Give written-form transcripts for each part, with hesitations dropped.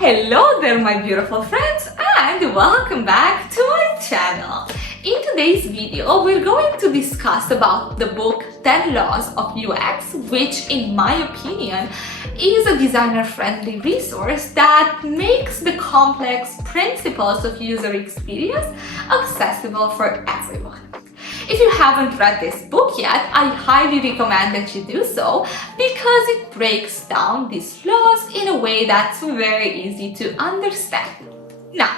Hello there my beautiful friends and welcome back to my channel. In today's video we're going to discuss about the book 10 Laws of UX, which in my opinion is a designer-friendly resource that makes the complex principles of user experience accessible for everyone. If you haven't read this book yet, I highly recommend that you do so because it breaks down these laws in a way that's very easy to understand. Now,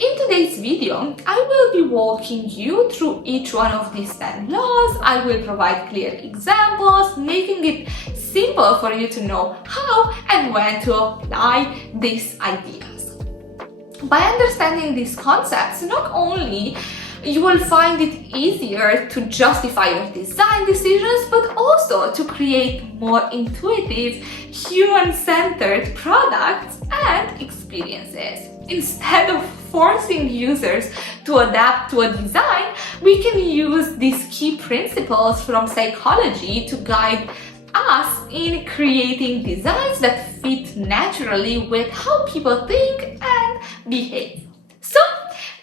in today's video, I will be walking you through each one of these 10 laws. I will provide clear examples, making it simple for you to know how and when to apply these ideas. By understanding these concepts, not only you will find it easier to justify your design decisions, but also to create more intuitive, human-centered products and experiences. Instead of forcing users to adapt to a design, we can use these key principles from psychology to guide us in creating designs that fit naturally with how people think and behave. So,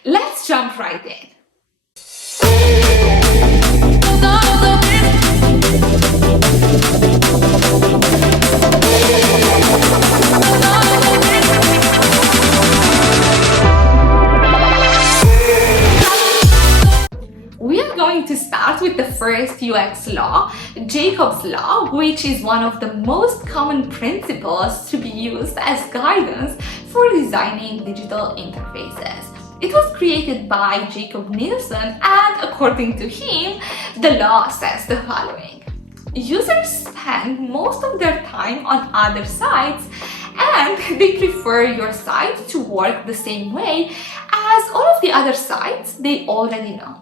let's jump right in. We are going to start with the first UX law, Jacob's Law, which is one of the most common principles to be used as guidance for designing digital interfaces. It was created by Jakob Nielsen, and according to him, the law says the following. Users spend most of their time on other sites and they prefer your site to work the same way as all of the other sites they already know.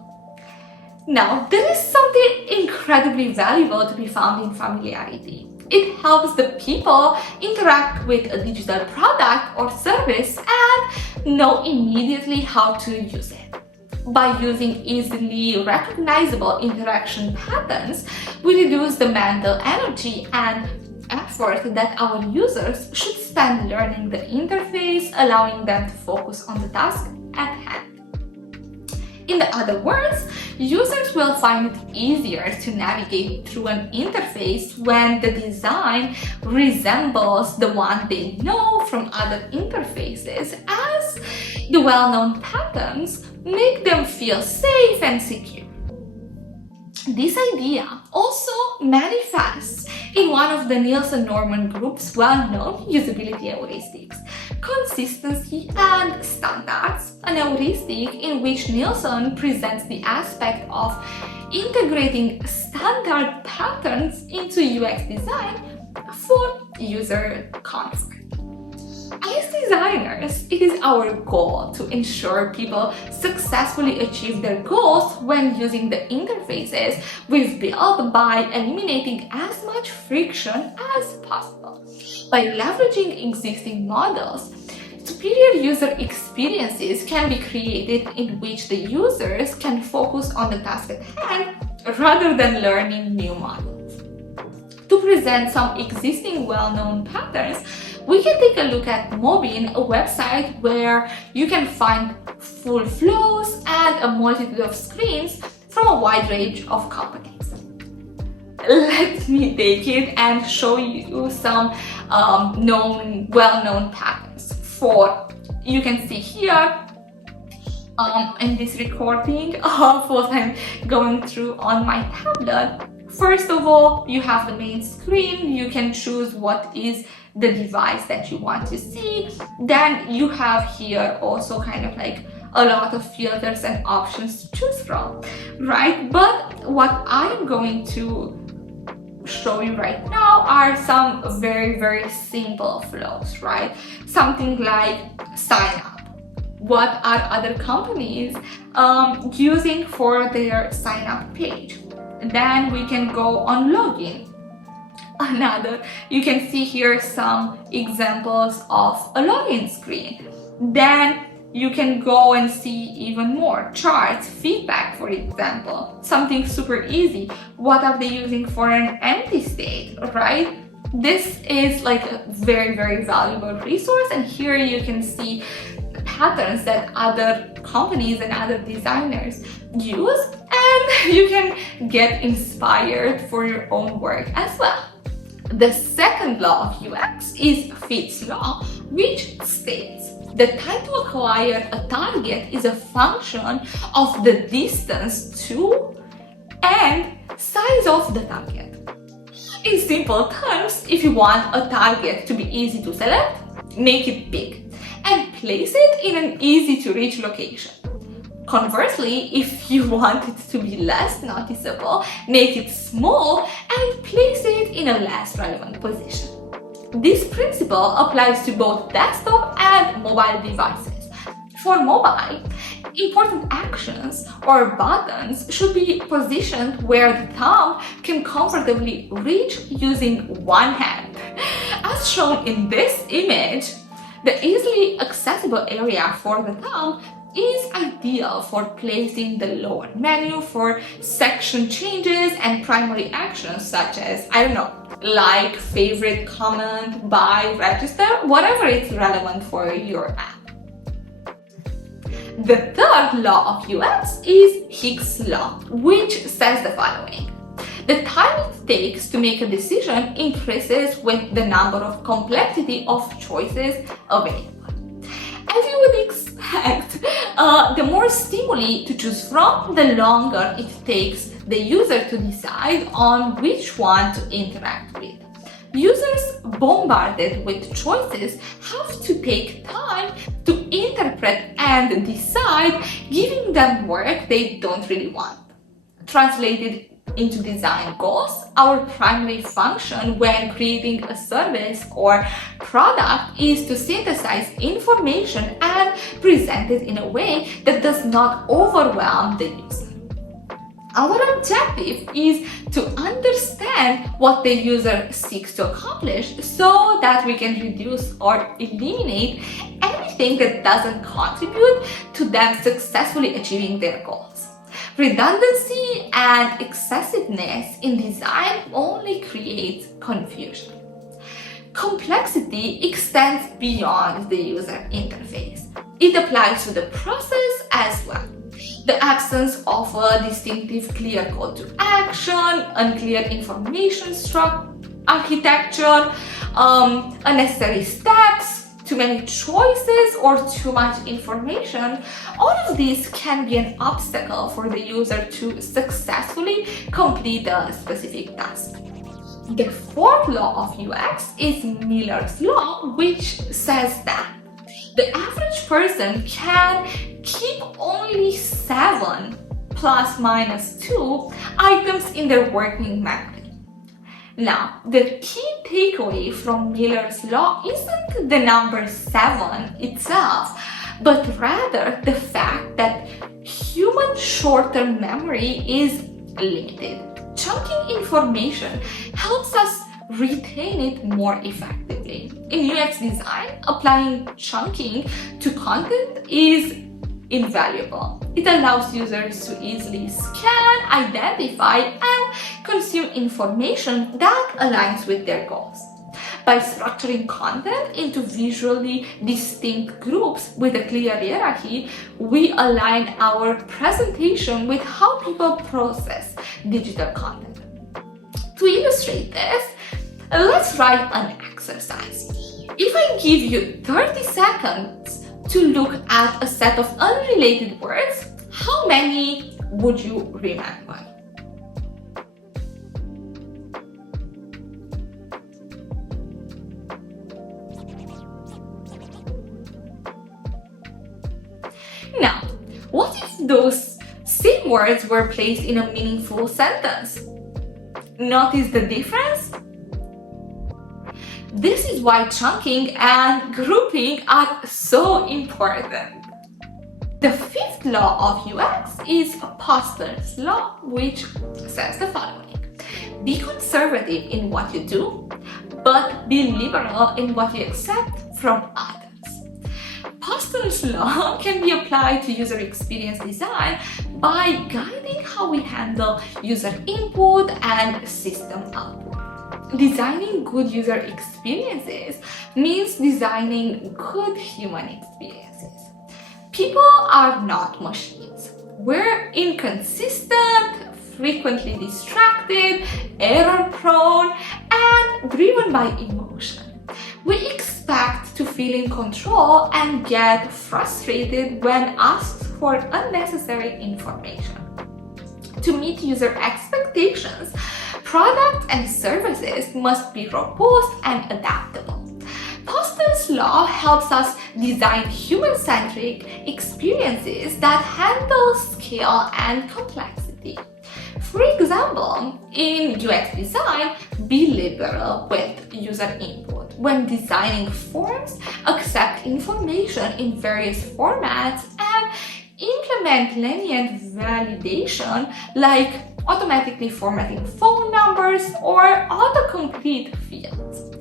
Now, there is something incredibly valuable to be found in familiarity. It helps the people interact with a digital product or service and know immediately how to use it. By using easily recognizable interaction patterns, we reduce the mental energy and effort that our users should spend learning the interface, allowing them to focus on the task at hand. In other words, users will find it easier to navigate through an interface when the design resembles the one they know from other interfaces, as the well-known patterns make them feel safe and secure. This idea also manifests in one of the Nielsen-Norman Group's well-known usability heuristics, consistency and standards, an heuristic in which Nielsen presents the aspect of integrating standard patterns into UX design for user comfort. As designers, it is our goal to ensure people successfully achieve their goals when using the interfaces we've built by eliminating as much friction as possible. By leveraging existing models, superior user experiences can be created in which the users can focus on the task at hand rather than learning new models. To present some existing well-known patterns, we can take a look at Mobin, a website where you can find full flows and a multitude of screens from a wide range of companies. Let me take it and show you some well-known patterns. You can see here in this recording of what I'm going through on my tablet. First of all, you have the main screen. You can choose what is the device that you want to see. Then you have here also kind of like a lot of filters and options to choose from, right? But what I'm going to show you right now are some very, very simple flows, right? Something like sign up. What are other companies using for their sign up page? Then we can go on login. You can see here some examples of a login screen. Then you can go and see even more charts, feedback, for example, something super easy. What are they using for an empty state, right? This is like a very, very valuable resource, and here you can see patterns that other companies and other designers use, and you can get inspired for your own work as well. The second law of UX is Fitts law, which states the time to acquire a target is a function of the distance to and size of the target. In simple terms, if you want a target to be easy to select, make it big and place it in an easy to reach location. Conversely, if you want it to be less noticeable, make it small and place it in a less relevant position. This principle applies to both desktop and mobile devices. For mobile, important actions or buttons should be positioned where the thumb can comfortably reach using one hand. As shown in this image, the easily accessible area for the thumb is ideal for placing the lower menu for section changes and primary actions such as, like, favorite, comment, buy, register, whatever is relevant for your app. The third law of UX is Hicks' law, which says the following. The time it takes to make a decision increases with the number of complexity of choices available. As you would expect, the more stimuli to choose from, the longer it takes the user to decide on which one to interact with. Users bombarded with choices have to take time to interpret and decide, giving them work they don't really want. Translated into design goals, our primary function when creating a service or product is to synthesize information and present it in a way that does not overwhelm the user. Our objective is to understand what the user seeks to accomplish so that we can reduce or eliminate anything that doesn't contribute to them successfully achieving their goals. Redundancy and excessiveness in design only creates confusion. Complexity extends beyond the user interface. It applies to the process as well. The accents offer distinctive clear call to action, unclear information architecture, unnecessary steps, too many choices, or too much information. All of these can be an obstacle for the user to successfully complete a specific task. The fourth law of UX is Miller's law, which says that the average person can keep only 7 ± 2 items in their working memory. Now, the key takeaway from Miller's law isn't the number 7 itself, but rather the fact that human short-term memory is limited. Chunking information helps us retain it more effectively. In UX design, applying chunking to content is invaluable. It allows users to easily scan, identify, and consume information that aligns with their goals. By structuring content into visually distinct groups with a clear hierarchy, we align our presentation with how people process digital content. To illustrate this, let's write an exercise. If I give you 30 seconds to look at a set of unrelated words, how many would you remember? Now, what if those same words were placed in a meaningful sentence? Notice the difference? This is why chunking and grouping are so important. The fifth law of UX is Postler's law, which says the following. Be conservative in what you do, but be liberal in what you accept from others. Postler's law can be applied to user experience design by guiding how we handle user input and system output. Designing good user experiences means designing good human experiences. People are not machines. We're inconsistent, frequently distracted, error-prone, and driven by emotion. We expect to feel in control and get frustrated when asked for unnecessary information. To meet user expectations, products and services must be robust and adaptable. Postle's law helps us design human-centric experiences that handle scale and complexity. For example, in UX design, be liberal with user input. When designing forms, accept information in various formats and implement lenient validation like automatically formatting phone numbers or autocomplete fields.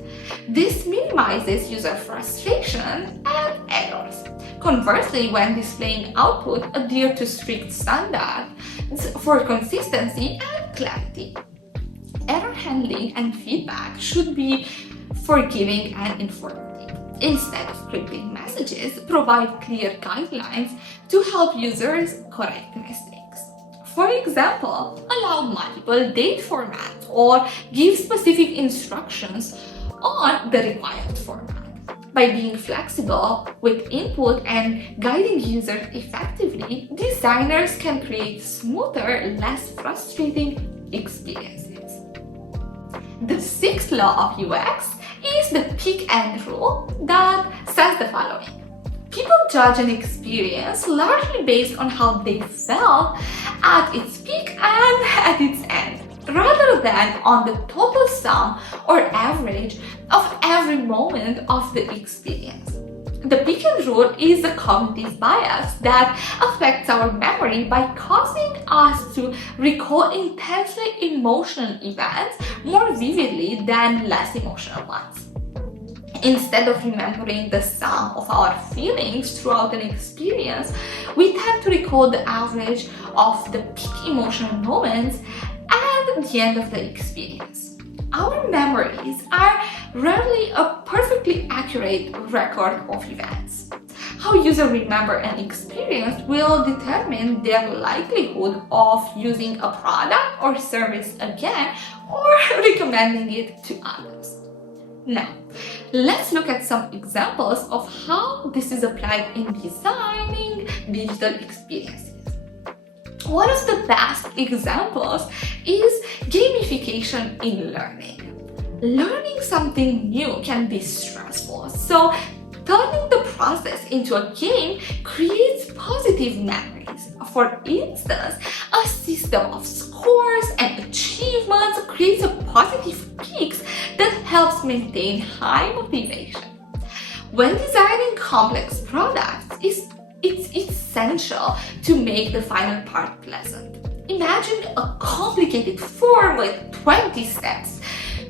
This minimizes user frustration and errors. Conversely, when displaying output, adhere to strict standards for consistency and clarity. Error handling and feedback should be forgiving and informative. Instead of scripting messages, provide clear guidelines to help users correct mistakes. For example, allow multiple date formats or give specific instructions on the required format. By being flexible with input and guiding users effectively, designers can create smoother, less frustrating experiences. The sixth law of UX is the peak end rule that says the following. People judge an experience largely based on how they felt at its peak and at its end, rather than on the total sum or average of every moment of the experience. The peak end rule is a cognitive bias that affects our memory by causing us to recall intensely emotional events more vividly than less emotional ones. Instead of remembering the sum of our feelings throughout an experience, we tend to recall the average of the peak emotional moments and the end of the experience. Our memories are rarely a perfectly accurate record of events. How users remember an experience will determine their likelihood of using a product or service again or recommending it to others. Now, let's look at some examples of how this is applied in designing digital experiences. One of the best examples is gamification in learning. Learning something new can be stressful, so turning the process into a game creates positive memories. For instance, a system of scores and achievements creates a positive peaks that helps maintain high motivation. When designing complex products, it's essential to make the final part pleasant. Imagine a complicated form with 20 steps.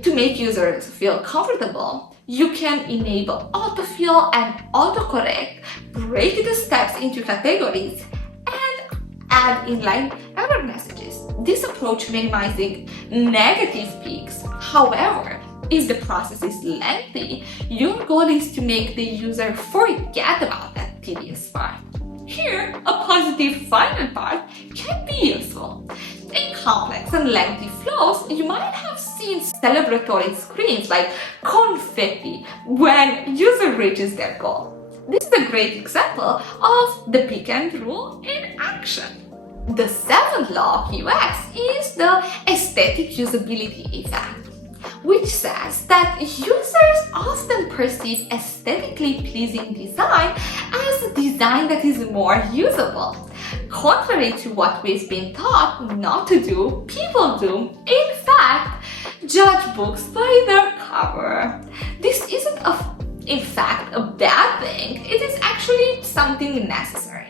To make users feel comfortable, you can enable autofill and autocorrect, break the steps into categories, and add inline error messages. This approach minimizing negative peaks. However, if the process is lengthy, your goal is to make the user forget about that tedious part. Here, a positive final part can be useful. In complex and lengthy flows, you might have seen celebratory screens like confetti when user reaches their goal. This is a great example of the peak end rule in action. The seventh law of UX is the aesthetic usability effect, which says that users often perceive aesthetically pleasing design as a design that is more usable. Contrary to what we've been taught not to do, people do, in fact, judge books by their cover. This isn't in fact a bad thing, it is actually something necessary.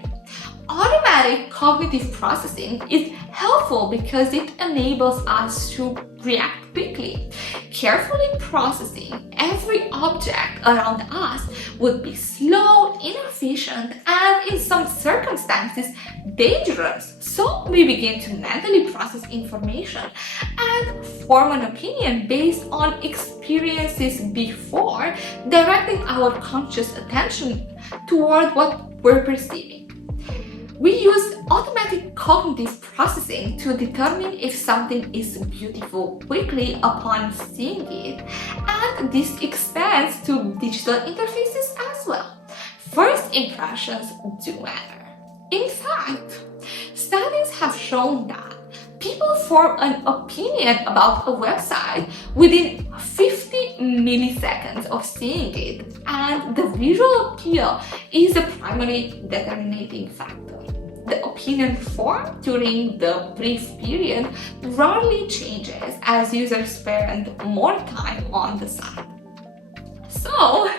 Automatic cognitive processing is helpful because it enables us to react quickly. Carefully processing every object around us would be slow, inefficient and in some circumstances dangerous. So we begin to mentally process information and form an opinion based on experiences before directing our conscious attention toward what we're perceiving. We use automatic cognitive processing to determine if something is beautiful quickly upon seeing it, and this extends to digital interfaces as well. First impressions do matter. In fact, studies have shown that people form an opinion about a website within 50 milliseconds of seeing it, and the visual appeal is the primary determining factor. The opinion formed during the brief period rarely changes as users spend more time on the site. So,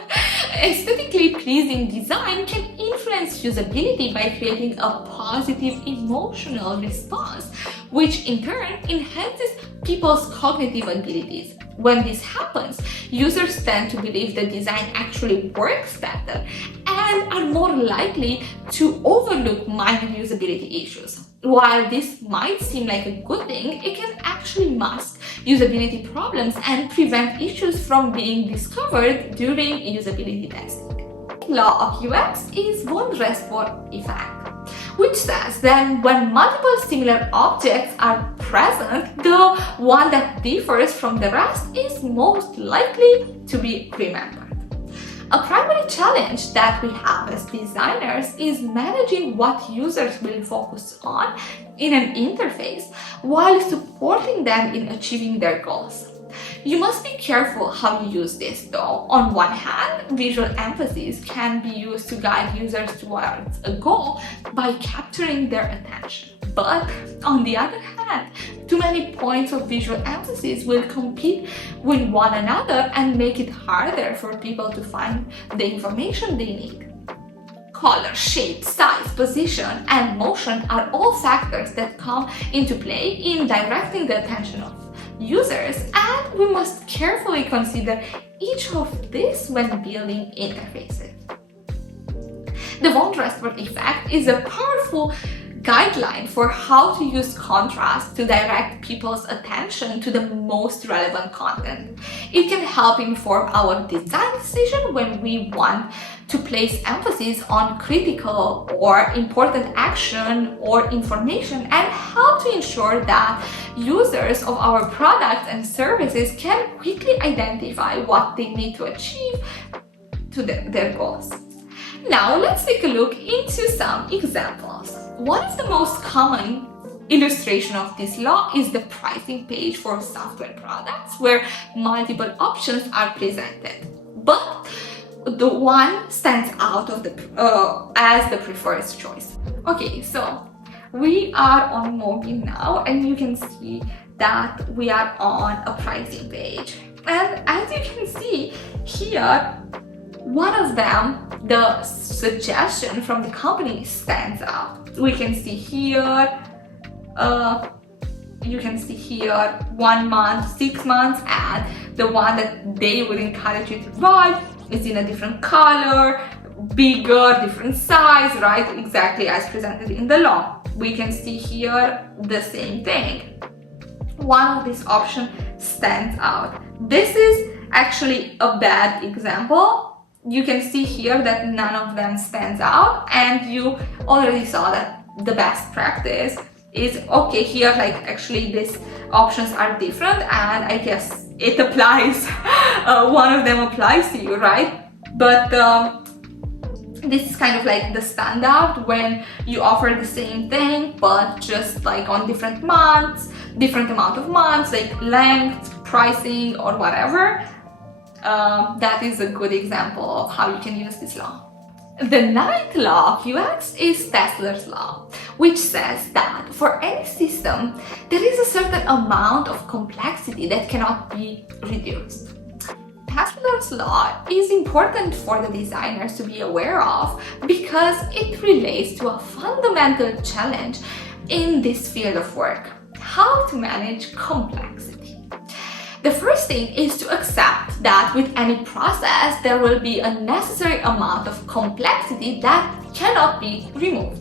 aesthetically pleasing design can influence usability by creating a positive emotional response, which in turn enhances people's cognitive abilities. When this happens, users tend to believe the design actually works better and are more likely to overlook minor usability issues. While this might seem like a good thing, it can actually mask usability problems and prevent issues from being discovered during usability testing. Law of UX is von Restorff effect, which says that when multiple similar objects are present, the one that differs from the rest is most likely to be remembered. A primary challenge that we have as designers is managing what users will focus on in an interface while supporting them in achieving their goals. You must be careful how you use this though. On one hand, visual emphasis can be used to guide users towards a goal by capturing their attention. But on the other hand, too many points of visual emphasis will compete with one another and make it harder for people to find the information they need. Color, shape, size, position, and motion are all factors that come into play in directing the attention of users, and we must carefully consider each of these when building interfaces. The von Restorff effect is a powerful guideline for how to use contrast to direct people's attention to the most relevant content. It can help inform our design decision when we want to place emphasis on critical or important action or information, and help to ensure that users of our products and services can quickly identify what they need to achieve to their goals. Now let's take a look into some examples. One of the most common illustration of this law is the pricing page for software products, where multiple options are presented, but the one stands out of as the preferred choice. Okay, so we are on Mobi now, and you can see that we are on a pricing page. And as you can see here, one of them, the suggestion from the company, stands out. We can see here, you can see here 1 month, 6 months, and the one that they would encourage you to buy is in a different color, bigger, different size, right? Exactly as presented in the law. We can see here the same thing. One of these options stands out. This is actually a bad example. You can see here that none of them stands out, and you already saw that the best practice is, okay, here like actually these options are different, and I guess it applies, one of them applies to you, right? But this is kind of like the standout when you offer the same thing but just like on different months, different amount of months, like length, pricing, or whatever. That is a good example of how you can use this law. The ninth law of UX is Tesler's law, which says that for any system, there is a certain amount of complexity that cannot be reduced. Tesler's law is important for the designers to be aware of because it relates to a fundamental challenge in this field of work: how to manage complexity. The first thing is to accept that with any process, there will be a necessary amount of complexity that cannot be removed.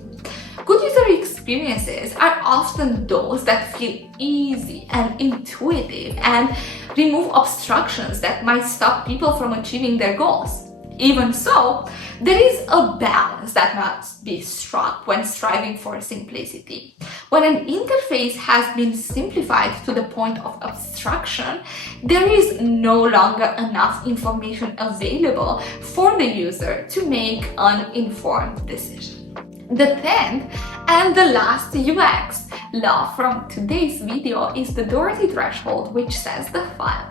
Good user experiences are often those that feel easy and intuitive and remove obstructions that might stop people from achieving their goals. Even so, there is a balance that must be struck when striving for simplicity. When an interface has been simplified to the point of abstraction, there is no longer enough information available for the user to make an informed decision. The 10th and the last UX law from today's video is the Doherty threshold, which says the following.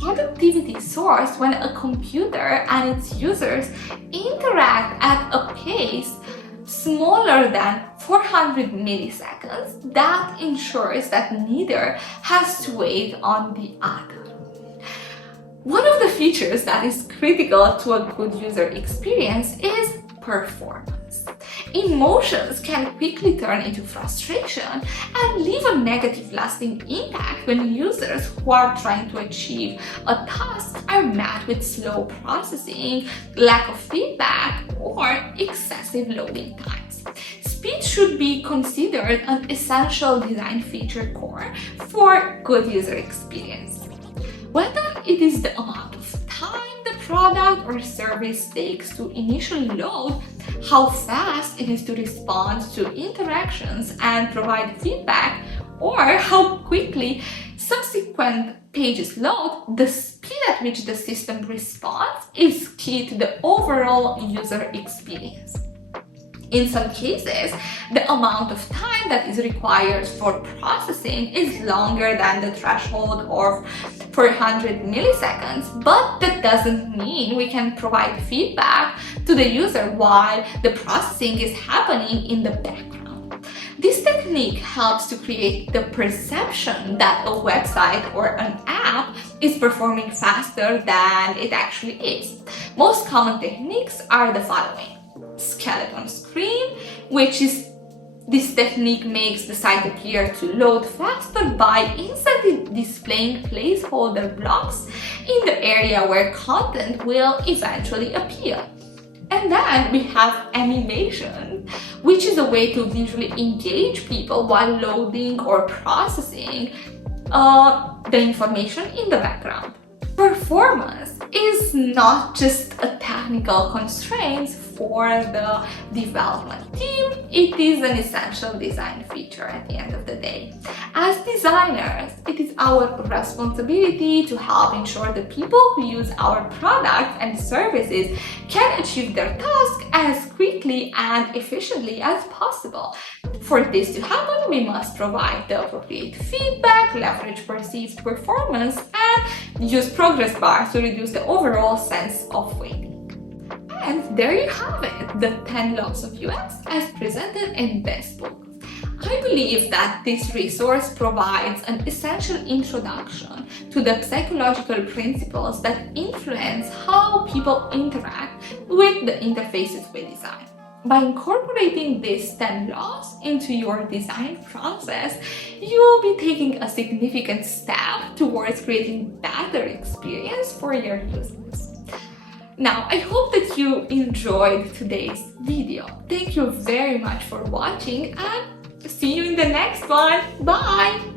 Productivity soars when a computer and its users interact at a pace smaller than 400 milliseconds that ensures that neither has to wait on the other. One of the features that is critical to a good user experience is performance. Emotions can quickly turn into frustration and leave a negative lasting impact when users who are trying to achieve a task are met with slow processing, lack of feedback, or excessive loading times. Speed should be considered an essential design feature core for good user experience. Whether it is the amount of time the product or service takes to initially load, how fast it is to respond to interactions and provide feedback, or how quickly subsequent pages load, the speed at which the system responds is key to the overall user experience. In some cases, the amount of time that is required for processing is longer than the threshold of 400 milliseconds, but that doesn't mean we can provide feedback to the user while the processing is happening in the background. This technique helps to create the perception that a website or an app is performing faster than it actually is. Most common techniques are the following. Skeleton screen, which is this technique makes the site appear to load faster by instantly displaying placeholder blocks in the area where content will eventually appear. And then we have animation, which is a way to visually engage people while loading or processing the information in the background. Performance is not just a technical constraint for the development team, it is an essential design feature at the end of the day. As designers, it is our responsibility to help ensure the people who use our products and services can achieve their task as quickly and efficiently as possible. For this to happen, we must provide the appropriate feedback, leverage perceived performance, and use progress bars to reduce the overall sense of waiting. And there you have it, the 10 laws of UX as presented in this book. I believe that this resource provides an essential introduction to the psychological principles that influence how people interact with the interfaces we design. By incorporating these 10 laws into your design process, you will be taking a significant step towards creating better experience for your users. Now, I hope that you enjoyed today's video. Thank you very much for watching and see you in the next one. Bye!